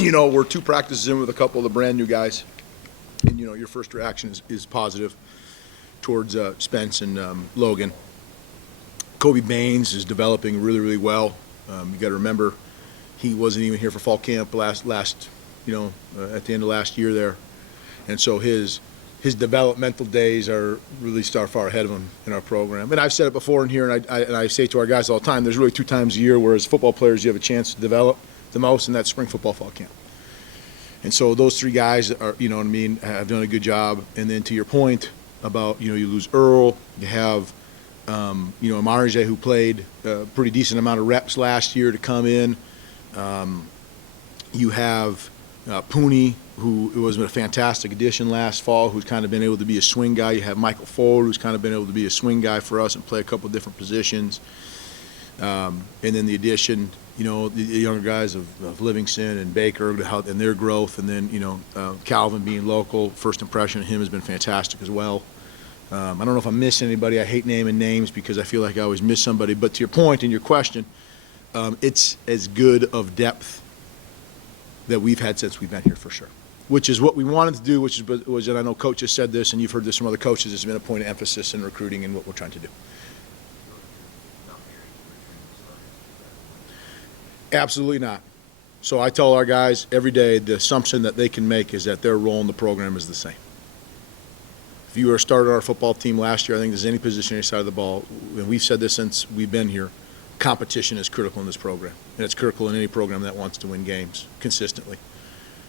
we're 2 practices in with a couple of the brand new guys, and your first reaction is positive towards Spence and Logan. Kobe Baines is developing really, really well. You got to remember, he wasn't even here for fall camp last at the end of last year there, and so his developmental days are really far ahead of him in our program. And I've said it before in here, and I say to our guys all the time, there's really 2 times a year where as football players you have a chance to develop the most, and that's spring football, fall camp. And so those 3 guys are, have done a good job. And then to your point about, you lose Earl, you have, Amarje, who played a pretty decent amount of reps last year to come in. You have Pooney, who was a fantastic addition last fall, who's kind of been able to be a swing guy. You have Michael Ford, who's kind of been able to be a swing guy for us and play a couple of different positions. And then the addition, the younger guys of Livingston and Baker and their growth, and then, Calvin being local, first impression of him has been fantastic as well. I don't know if I'm missing anybody. I hate naming names because I feel like I always miss somebody. But to your point and your question, it's as good of depth that we've had since we've been here for sure, which is what we wanted to do, and I know Coach has said this, and you've heard this from other coaches, it's been a point of emphasis in recruiting and what we're trying to do. Absolutely not. So I tell our guys every day the assumption that they can make is that their role in the program is the same. If you were a starter on our football team last year, I think there's any position any side of the ball, and we've said this since we've been here, competition is critical in this program, and it's critical in any program that wants to win games consistently.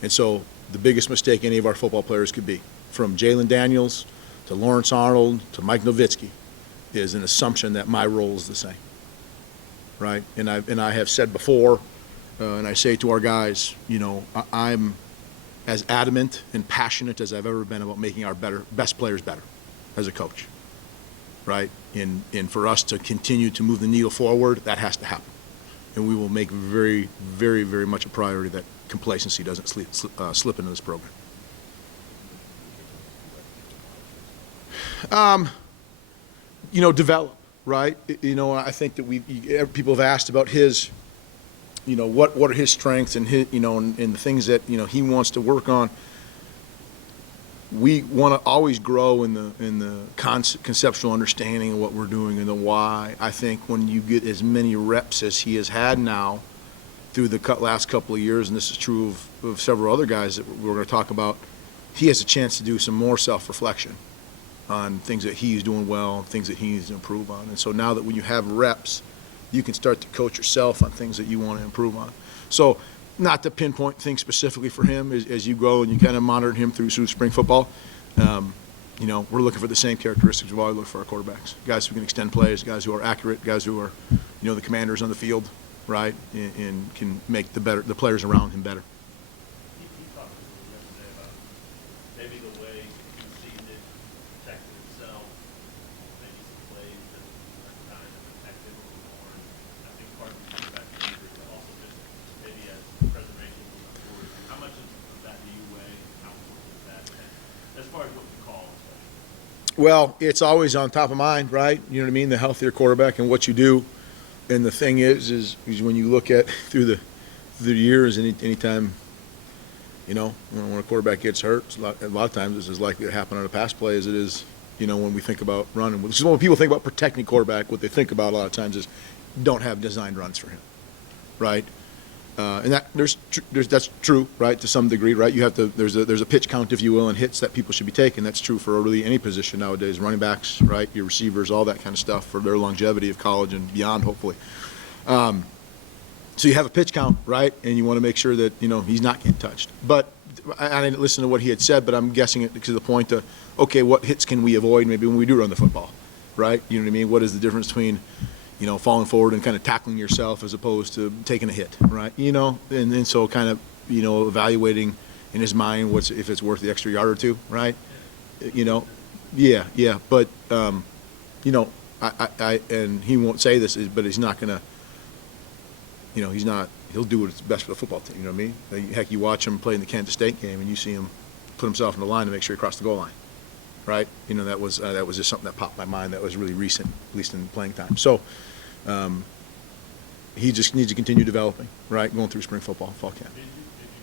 And so the biggest mistake any of our football players could be, from Jalen Daniels to Lawrence Arnold to Mike Nowitzki, is an assumption that my role is the same, right? And I have said before, and I say to our guys, I'm as adamant and passionate as I've ever been about making our best players better as a coach, right? And for us to continue to move the needle forward, that has to happen. And we will make very, very, very much a priority that complacency doesn't slip into this program. Develop, right? I think that people have asked about his, what are his strengths and his, and the things that, he wants to work on. We want to always grow in the conceptual understanding of what we're doing and the why. I think when you get as many reps as he has had now through the last couple of years, and this is true of several other guys that we're going to talk about, he has a chance to do some more self-reflection on things that he's doing well, things that he needs to improve on. And so now that when you have reps, you can start to coach yourself on things that you want to improve on. So not to pinpoint things specifically for him as you go and you kind of monitor him through spring football. We're looking for the same characteristics we've always looked for our quarterbacks. Guys who can extend plays, guys who are accurate, guys who are, the commanders on the field, right, and can make the players around him better. He talked a little yesterday about maybe the way he sees it protecting himself, maybe some plays that are kind of protected a little more. And I think part of the comeback is also just maybe as preservation moving forward. How much of that do you weigh? How important is that? As far as what you call, especially. Well, it's always on top of mind, right? You know what I mean? The healthier quarterback and what you do. And the thing is when you look at through the years, anytime, when a quarterback gets hurt, a lot of times it's as likely to happen on a pass play as it is, when we think about running. Which is when people think about protecting quarterback, what they think about a lot of times is don't have designed runs for him, right? And that's true, right, to some degree, right? You have to there's a pitch count, if you will, and hits that people should be taking. That's true for really any position nowadays. Running backs, right, your receivers, all that kind of stuff for their longevity of college and beyond, hopefully. So you have a pitch count, right, and you want to make sure that he's not getting touched. But I didn't listen to what he had said, but I'm guessing it to the point of okay, what hits can we avoid maybe when we do run the football, right? You know what I mean? What is the difference between falling forward and kind of tackling yourself as opposed to taking a hit, right? And so kind of, evaluating in his mind if it's worth the extra yard or two, right? Yeah. But, I and he won't say this, but he's not going to, he'll do what's best for the football team, you know what I mean? Heck, you watch him play in the Kansas State game and you see him put himself in the line to make sure he crossed the goal line, right? That was just something that popped in my mind that was really recent, at least in playing time. So, he just needs to continue developing, right? Going through spring football, fall camp. Did you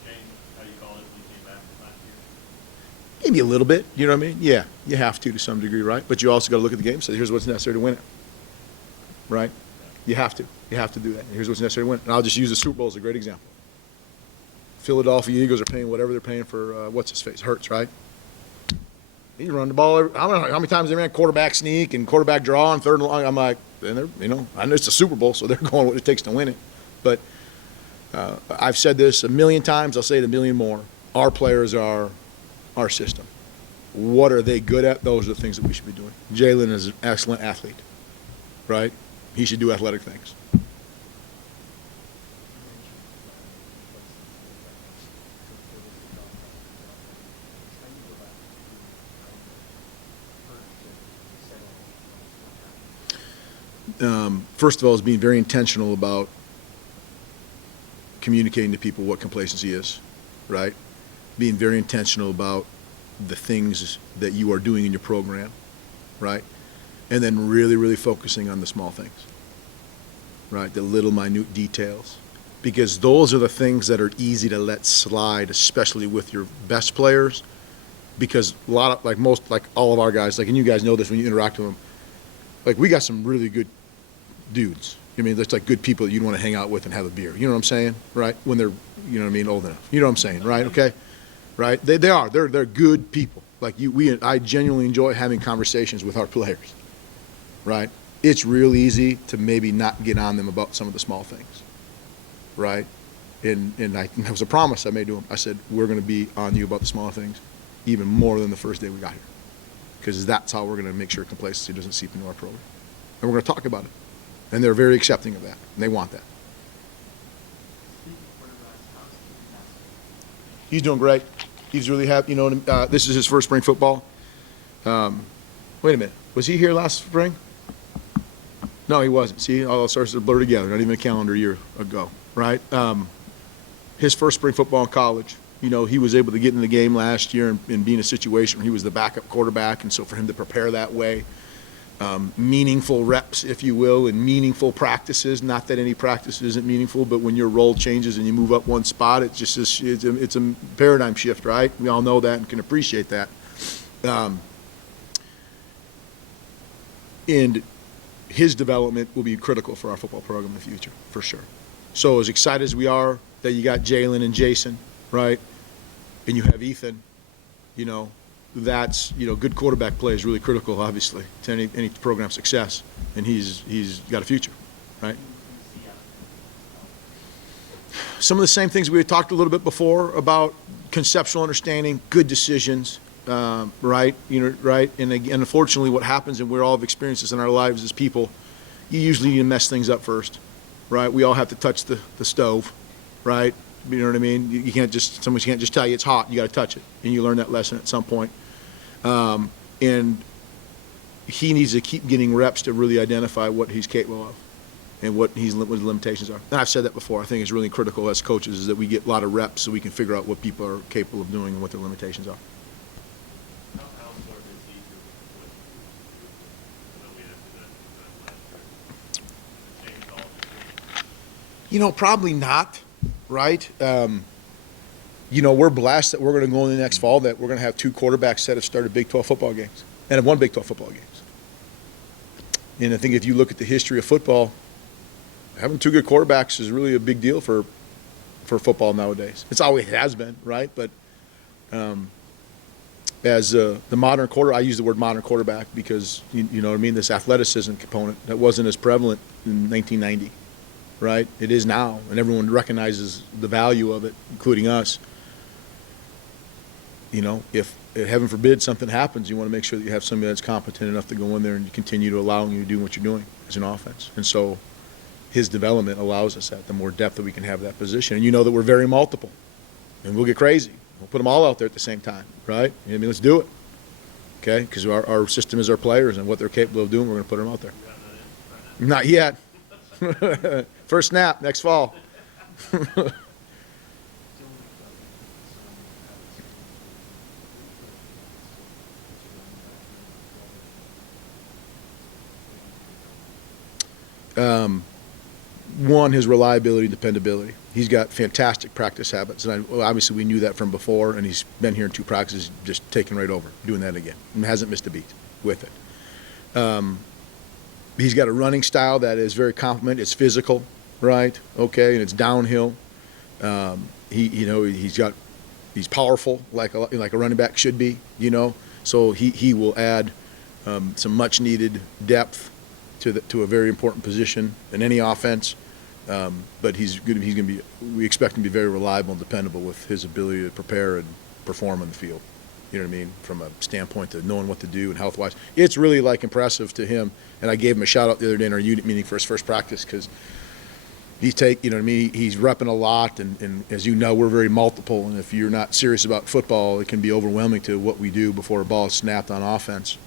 change Maybe a little bit, you know what I mean? Yeah, you have to some degree, right? But you also got to look at the game and say, here's what's necessary to win it, right? You have to. You have to do that. Here's what's necessary to win it. And I'll just use the Super Bowl as a great example. Philadelphia Eagles are paying whatever they're paying for, what's his face, Hurts, right? He run the ball. I don't know how many times they ran quarterback sneak and quarterback draw and third and long. I'm like, and they're, you know, I know it's a Super Bowl, so they're going what it takes to win it. But I've said this a million times. I'll say it a million more. Our players are our system. What are they good at? Those are the things that we should be doing. Jalen is an excellent athlete, right? He should do athletic things. First of all, is being very intentional about communicating to people what complacency is, right? Being very intentional about the things that you are doing in your program, right? And then really, really focusing on the small things, right? The little minute details. Because those are the things that are easy to let slide, especially with your best players. Because a lot of, like all of our guys, like, and you guys know this when you interact with them, like, we got some really good dudes. I mean, that's like good people that you'd want to hang out with and have a beer. You know what I'm saying? Right? When they're, you know what I mean, old enough. You know what I'm saying? Right? Okay? Right? They are. They're good people. Like I genuinely enjoy having conversations with our players. Right? It's real easy to maybe not get on them about some of the small things. Right? And that was a promise I made to them. I said, we're going to be on you about the small things even more than the first day we got here. Because that's how we're going to make sure complacency doesn't seep into our program. And we're going to talk about it. And they're very accepting of that. And they want that. He's doing great. He's really happy. You know, this is his first spring football. Wait a minute. Was he here last spring? No, he wasn't. See, all starts to blur together. Not even a calendar year ago, right? His first spring football in college. You know, he was able to get in the game last year and be in a situation where he was the backup quarterback. And so for him to prepare that way, meaningful reps, if you will, and meaningful practices. Not that any practice isn't meaningful, but when your role changes and you move up one spot, it's just it's a paradigm shift, right? We all know that and can appreciate that. And his development will be critical for our football program in the future, for sure. So as excited as we are that you got Jalen and Jason, right, and you have Ethan, you know, that's, you know, good quarterback play is really critical, obviously, to any program success, and he's got a future, right? Some of the same things we had talked a little bit before about conceptual understanding, good decisions, right? You know, right? And again, unfortunately, what happens, and we all have experiences in our lives as people, you usually need to mess things up first, right? We all have to touch the stove, right? You know what I mean? You can't just, someone can't just tell you it's hot. You got to touch it, and you learn that lesson at some point. And he needs to keep getting reps to really identify what he's capable of and what his limitations are. And I've said that before. I think it's really critical as coaches is that we get a lot of reps so we can figure out what people are capable of doing and what their limitations are. How important is he to we had to change all the You know, probably not, right? You know, we're blessed that we're going to go in the next fall that we're going to have 2 quarterbacks that have started Big 12 football games and have won Big 12 football games. And I think if you look at the history of football, having 2 good quarterbacks is really a big deal for football nowadays. It's always has been, right? But as the modern I use the word modern quarterback because, you know what I mean, this athleticism component that wasn't as prevalent in 1990, right? It is now, and everyone recognizes the value of it, including us. You know, if heaven forbid something happens, you want to make sure that you have somebody that's competent enough to go in there and continue to allow you to do what you're doing as an offense. And so his development allows us that, the more depth that we can have that position. And you know that we're very multiple, and we'll get crazy. We'll put them all out there at the same time, right? I mean, let's do it, okay? Because our system is our players, and what they're capable of doing, we're going to put them out there. Not yet. First snap, next fall. one, his reliability and dependability. He's got fantastic practice habits, and obviously we knew that from before, and he's been here in 2 practices, just taking right over, doing that again, and hasn't missed a beat with it. He's got a running style that is very complimentary. It's physical, right? Okay, and it's downhill. He's powerful like a running back should be, So he will add some much needed depth to a very important position in any offense. But we expect him to be very reliable and dependable with his ability to prepare and perform on the field. You know what I mean? From a standpoint of knowing what to do and health-wise. It's really impressive to him. And I gave him a shout out the other day in our unit meeting for his first practice because he's repping a lot, and as you know, we're very multiple, and if you're not serious about football, it can be overwhelming to what we do before a ball is snapped on offense,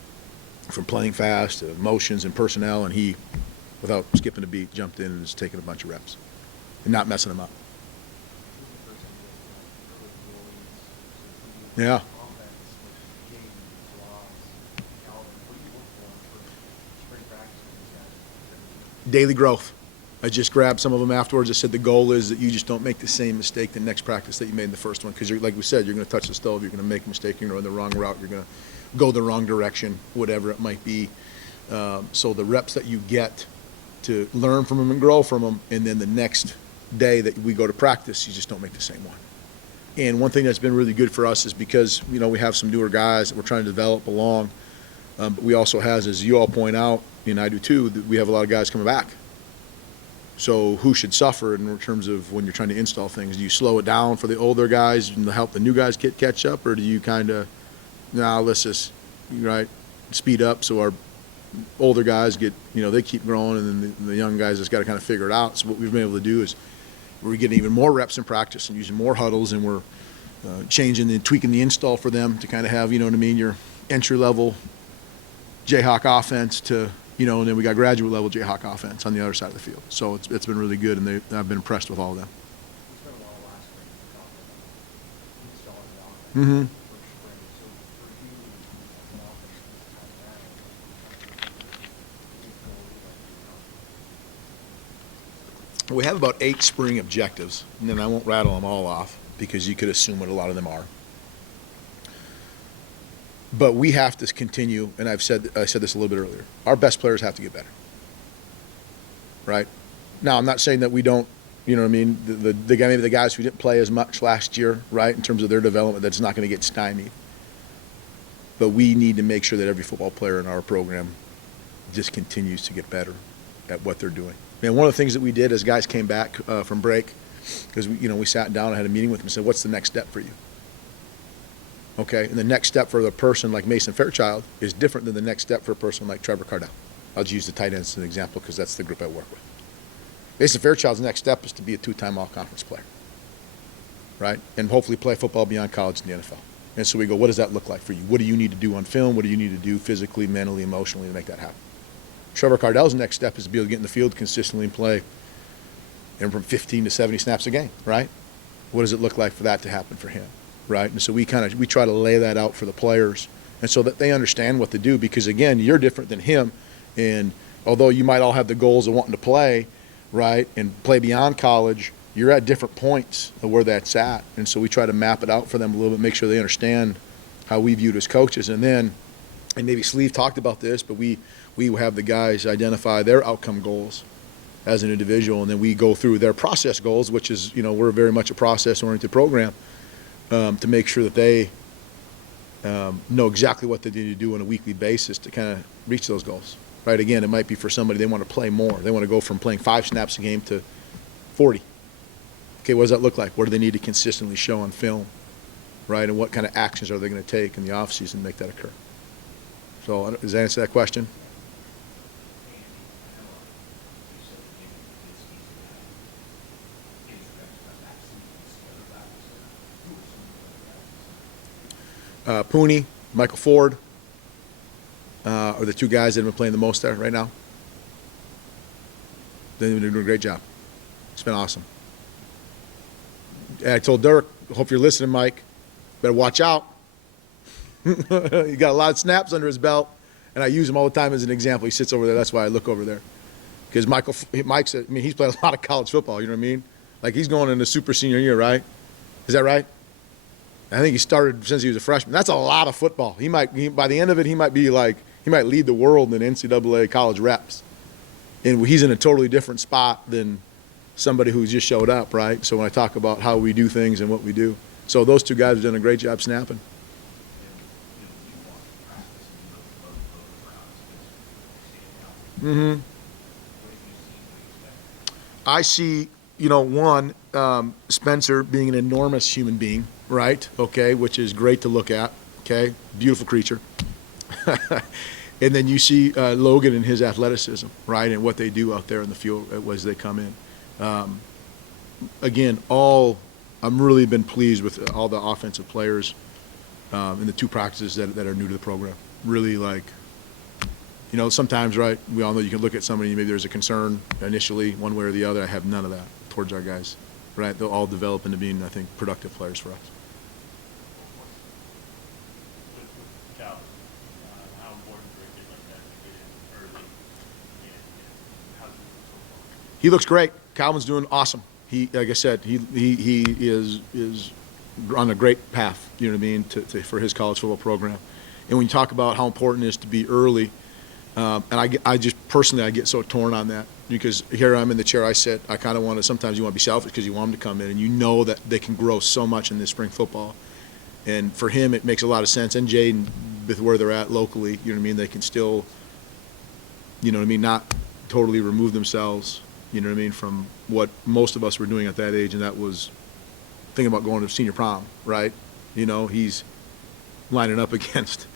from playing fast to motions and personnel, and he, without skipping a beat, jumped in and is taking a bunch of reps and not messing them up. Yeah. Daily growth. I just grabbed some of them afterwards. I said the goal is that you just don't make the same mistake the next practice that you made in the first one, because like we said, you're going to touch the stove, you're going to make a mistake, you're going to run the wrong route, you're going to go the wrong direction, whatever it might be. So the reps that you get to learn from them and grow from them, and then the next day that we go to practice, you just don't make the same one. And one thing that's been really good for us is because, we have some newer guys that we're trying to develop along, but we also have, as you all point out, and I do too, that we have a lot of guys coming back. So who should suffer in terms of when you're trying to install things? Do you slow it down for the older guys and help the new guys catch up, or do you kind of, let's just, speed up so our older guys get, they keep growing, and then the young guys just got to kind of figure it out. So what we've been able to do is we're getting even more reps in practice and using more huddles, and we're changing and tweaking the install for them to kind of have, your entry-level Jayhawk offense to, and then we got graduate level Jayhawk offense on the other side of the field. So it's been really good, and I've been impressed with all of them. Mm-hmm. We have about 8 spring objectives, and then I won't rattle them all off because you could assume what a lot of them are. But we have to continue, and I said this a little bit earlier. Our best players have to get better, right? Now, I'm not saying that we don't, maybe the guys who didn't play as much last year, right, in terms of their development, that's not going to get stymied. But we need to make sure that every football player in our program just continues to get better at what they're doing. And one of the things that we did as guys came back from break, because we sat down and had a meeting with them and said, what's the next step for you? Okay, and the next step for the person like Mason Fairchild is different than the next step for a person like Trevor Cardell. I'll just use the tight ends as an example because that's the group I work with. Mason Fairchild's next step is to be a 2-time all-conference player, right? And hopefully play football beyond college in the NFL. And so we go, what does that look like for you? What do you need to do on film? What do you need to do physically, mentally, emotionally to make that happen? Trevor Cardell's next step is to be able to get in the field consistently and play from 15 to 70 snaps a game, right? What does it look like for that to happen for him? Right, and so we try to lay that out for the players, and so that they understand what to do. Because again, you're different than him, and although you might all have the goals of wanting to play, right, and play beyond college, you're at different points of where that's at, and so we try to map it out for them a little bit, make sure they understand how we view it as coaches, and maybe Sleeve talked about this, but we have the guys identify their outcome goals as an individual, and then we go through their process goals, which is we're very much a process-oriented program. To make sure that they know exactly what they need to do on a weekly basis to kind of reach those goals, right? Again, it might be for somebody, they want to play more. They want to go from playing 5 snaps a game to 40. Okay, what does that look like? What do they need to consistently show on film, right? And what kind of actions are they going to take in the offseason to make that occur? So does that answer that question? Pooney, Michael Ford are the 2 guys that have been playing the most there right now. They've been doing a great job. It's been awesome. And I told Dirk, hope you're listening, Mike, better watch out. He got a lot of snaps under his belt, and I use him all the time as an example. He sits over there. That's why I look over there. Because Mike's, I mean, he's played a lot of college football, you know what I mean? Like, he's going into super senior year, right? Is that right? I think he started since he was a freshman. That's a lot of football. By the end of it, he might lead the world in NCAA college reps. And he's in a totally different spot than somebody who's just showed up, right? So when I talk about how we do things and what we do. So those two guys have done a great job snapping. Mm-hmm. I see, one, Spencer being an enormous human being, right? Okay, which is great to look at. Okay, beautiful creature. And then you see Logan and his athleticism, right, and what they do out there in the field as they come in. Again, I'm really been pleased with all the offensive players in the two practices that are new to the program. Really, like, sometimes, right, we all know you can look at somebody and maybe there's a concern initially one way or the other. I have none of that towards our guys, right? They'll all develop into being, I think, productive players for us. Cal, how important for a kid like that to get in early, and how's it so far? He looks great. Calvin's doing awesome. He, like I said, he is on a great path, you know what I mean, for his college football program. And when you talk about how important it is to be early, and I just personally, I get so torn on that because here I'm in the chair I sit. I kind of want to, sometimes you want to be selfish because you want them to come in and you know that they can grow so much in this spring football. And for him, it makes a lot of sense. And Jaden, with where they're at locally, you know what I mean, they can still, not totally remove themselves, you know what I mean, from what most of us were doing at that age, and that was thinking about going to senior prom, right? He's lining up against,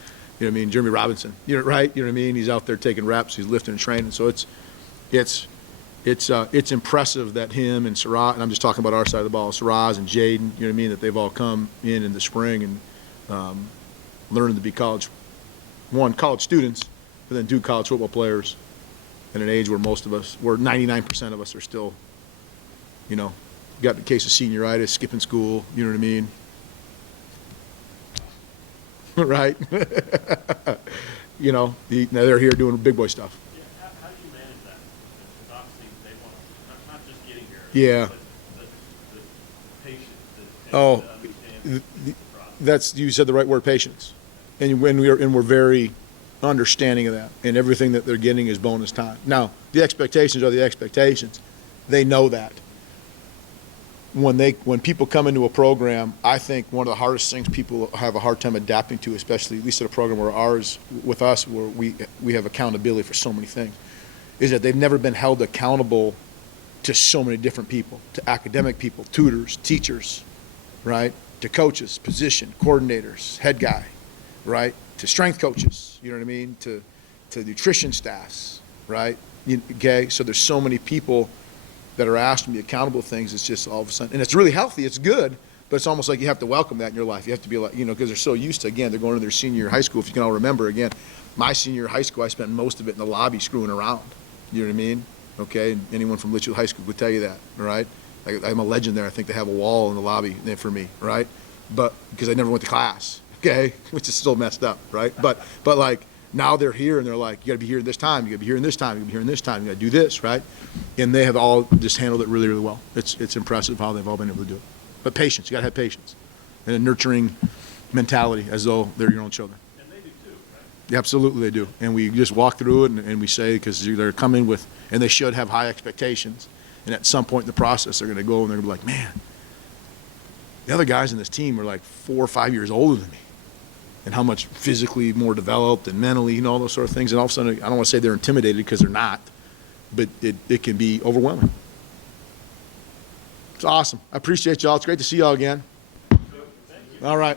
Jeremy Robinson, right? You know what I mean? He's out there taking reps, he's lifting and training. So it's impressive that him and Suraj, and I'm just talking about our side of the ball, Suraj and Jaden, you know what I mean, that they've all come in the spring and learned to be college students, but then do college football players at an age where where 99% of us are still, got the case of senioritis, skipping school, you know what I mean? Right? Now they're here doing big boy stuff. Yeah, how do you manage that? Because obviously they want to, not just getting here. Yeah. But the patience Oh, to understand the process. That's, you said the right word, patience. And we're very understanding of that. And everything that they're getting is bonus time. Now, the expectations are the expectations. They know that. When people come into a program, I think one of the hardest things people have a hard time adapting to, especially at least at a program with us, where we have accountability for so many things, is that they've never been held accountable to so many different people, to academic people, tutors, teachers, right, to coaches, position, coordinators, head guy, right, to strength coaches, you know what I mean, to nutrition staffs, right, okay, so there's so many people that are asked to be accountable for things. It's just all of a sudden, and it's really healthy, it's good, but it's almost like you have to welcome that in your life. You have to be like, because they're so used to, again, they're going to their senior year of high school. If you can all remember, again, my senior year of high school, I spent most of it in the lobby screwing around, you know what I mean, okay, and anyone from Litchfield High School would tell you that, all right, I'm a legend there. I think they have a wall in the lobby there for me, right, but because I never went to class, okay, which is still messed up, right, but like, now they're here and they're like, you got to be here this time, you got to be here in this time, you got to be here in this time, you got to do this, right? And they have all just handled it really, really well. It's impressive how they've all been able to do it. But patience, you got to have patience. And a nurturing mentality as though they're your own children. And they do too, right? Yeah, absolutely they do. And we just walk through it and we say, because they're coming with, and they should have high expectations. And at some point in the process, they're going to go and they're going to be like, man, the other guys in this team are like 4 or 5 years older than me. And how much physically more developed and mentally, all those sort of things. And all of a sudden, I don't want to say they're intimidated because they're not, but it can be overwhelming. It's awesome. I appreciate y'all. It's great to see y'all again. All right.